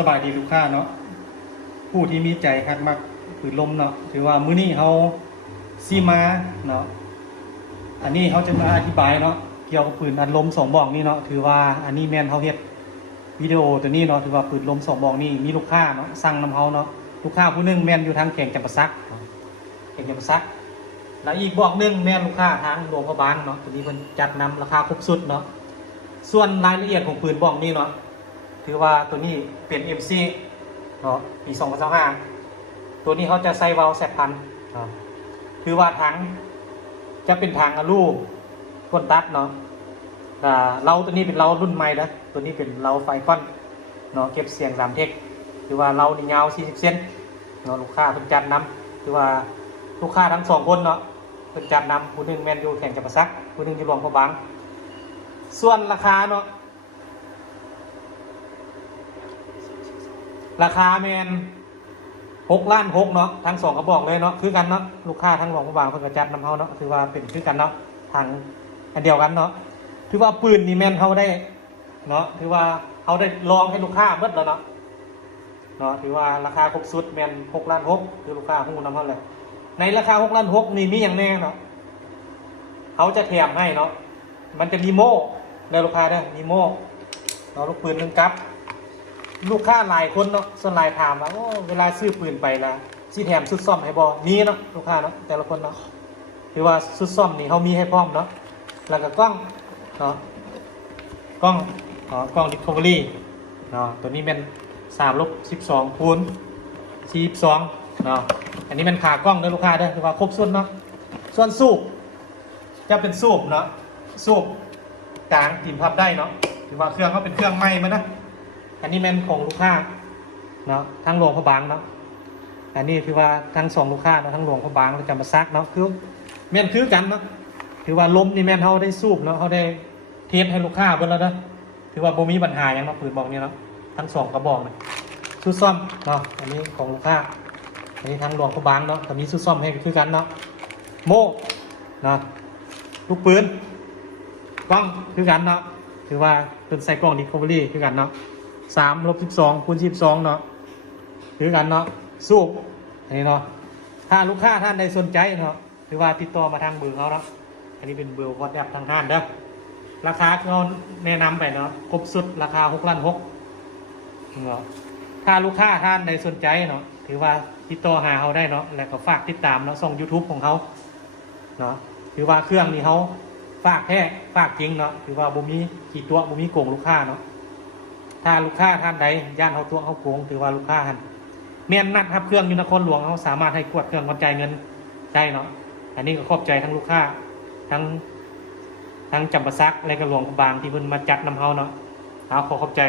สบายดีลูกค้าเนาะผู้ที่มีใจฮักมักผืนลมเนาะถือว่ามื้อนี้เขาซีมาเนาะอันนี้เขาจะมาอธิบายเนาะเกี่ยวกับปืนอัดลม2บอกนี่เนาะถือว่าอันนี้แมนเขาเฮ็ดวิดีโอตัวนี้เนาะถือว่าปืนลม2บอกนี่มีลูกค้าเนาะสั่งนำเขาเนาะลูกค้าผู้นึงแมนอยู่ทางแข่งจำปาสักแข่งจำปาสักแล้วอีกบอกนึงแมนลูกค้าทางหลวงพระบางเนาะตัวนี้เพิ่นจัดนำราคาครบสุดเนาะส่วนรายละเอียดของปืนบอกนี่เนาะถือว่าตัวนี้เป็น MC เนาะปี2025ตัวนี้เขาจะใส่วาล์วแสบพันคือว่าถังจะเป็นถังอลูก้นตัดเนาะเราตัวนี้เป็นเรารุ่นใหม่นะตัวนี้เป็นเราไฟคอนเนาะเก็บเสียง3เทคคือว่าเรานี่ยาว40เซนเนาะลูกค้าเพิ่นจัดนำคือว่าลูกค้าทั้ง2คนเนาะเพิ่นจัดนำผู้นึงแมนอยู่แข่งจำปาสักผู้นึงอยู่หลวงพระบางส่วนราคาเนาะราคาแมน6 ล้าน 6เนาะทั้ง2กระบอกเลยเนาะคือกันเนาะลูกค้าทั้งหลวงพระบางเพิ่นก็จัดนำเฮาเนาะคือว่าเป็นคือกันเนาะทางอันเดียวกันเนาะถือว่าปืนนี่แมนเฮาได้เนาะถือว่าเฮาได้ลองให้ลูกค้าเบิดแล้วเนาะถือว่าราคาครบสุดแมน6 ล้าน 6คือลูกค้าฮู้นำเฮาเลยในราคา6 ล้าน 6นี่มีหยังแน่เนาะเขาจะแถมให้เนาะมันจะมีโม่ได้ลูกค้าเด้อมีโม่เนาะลูกปืนนึงกับลูกค้าหลายคนเนาะส่วนหลายถามว่าเวลาซื้อปืนไปละสิแถมชุดซ่อมให้บ่มีเนาะลูกค้าเนาะแต่ละคนเนาะคือว่าชุดซ่อมนี่เขามีให้พร้อมเนาะแล้วก็กล้องเนาะกล้อง Recovery เนาะตัวนี้เป็น3/12คูณ42เนาะอันนี้เป็นขากล้องเด้อลูกค้าเด้อคือว่าครบสุดเนาะส่วนสูบจะเป็นสูบเนาะสูบกลางตีนพับได้เนาะถือว่าเครื่องเขาเป็นเครื่องใหม่มานะอันนี้แม่นของลูกค้าเนาะทั้งหลวงพระบางเนาะอันนี้คือว่าทั้ง2ลูกค้าเนาะทั้งหลวงพระบางและจำปาสักเนาะคือแม่นคือกันเนาะถือว่าลมนี่แม่นเขาได้สูบเนาะเขาได้เทสให้ลูกค้าเบิ่งแล้วเนาะถือว่าบ่มีปัญหาหยังเนาะปืนบอกนี่เนาะทั้ง2กระบอกเนี่ยชุดซ่อมเนาะอันนี้ของลูกค้าอันนี้ทั้งหลวงพระบางเนาะก็มีชุดซ่อมให้คือกันเนาะโม่เนาะลูกปืนกล้องคือกันเนาะถือว่าเป็นใส่กล้อง Recovery คือกันเนาะ3/12คูณ42เนาะถือกันเนาะสูบอันนี้เนาะถ้าลูกค้าท่านใดสนใจเนาะถือว่าติดต่อมาทางเบอร์เขาเนาะอันนี้เป็นเบอร์ WhatsApp ทางห้างเด้อราคาเขาแนะนำไปเนาะครบสุดราคา6 ล้าน 6เนาะถ้าลูกค้าท่านใดสนใจเนาะถือว่าติดต่อหาเขาได้เนาะแล้วก็ฝากติดตามเนาะช่อง YouTube ของเขาเนาะถือว่าเครื่องนี้เขาฝากแท้ฝากจริงเนาะถือว่าบ่มีกี่ตัวบ่มีโกงลูกค้าเนาะถ้าลูกค้าท่านใดย่านเขาตัวเขาโกงถือว่าลูกค้าท่านเมียนนัดครับเครื่องอยู่นครหลวงเขาสามารถให้กวดเครื่องกระจายเงินได้เนาะอันนี้ก็ขอบใจทั้งลูกค้าทั้งจำปาสักและก็หลวงพระบางที่เพิ่นมาจัดนำเฮาเนาะขอขอบใจ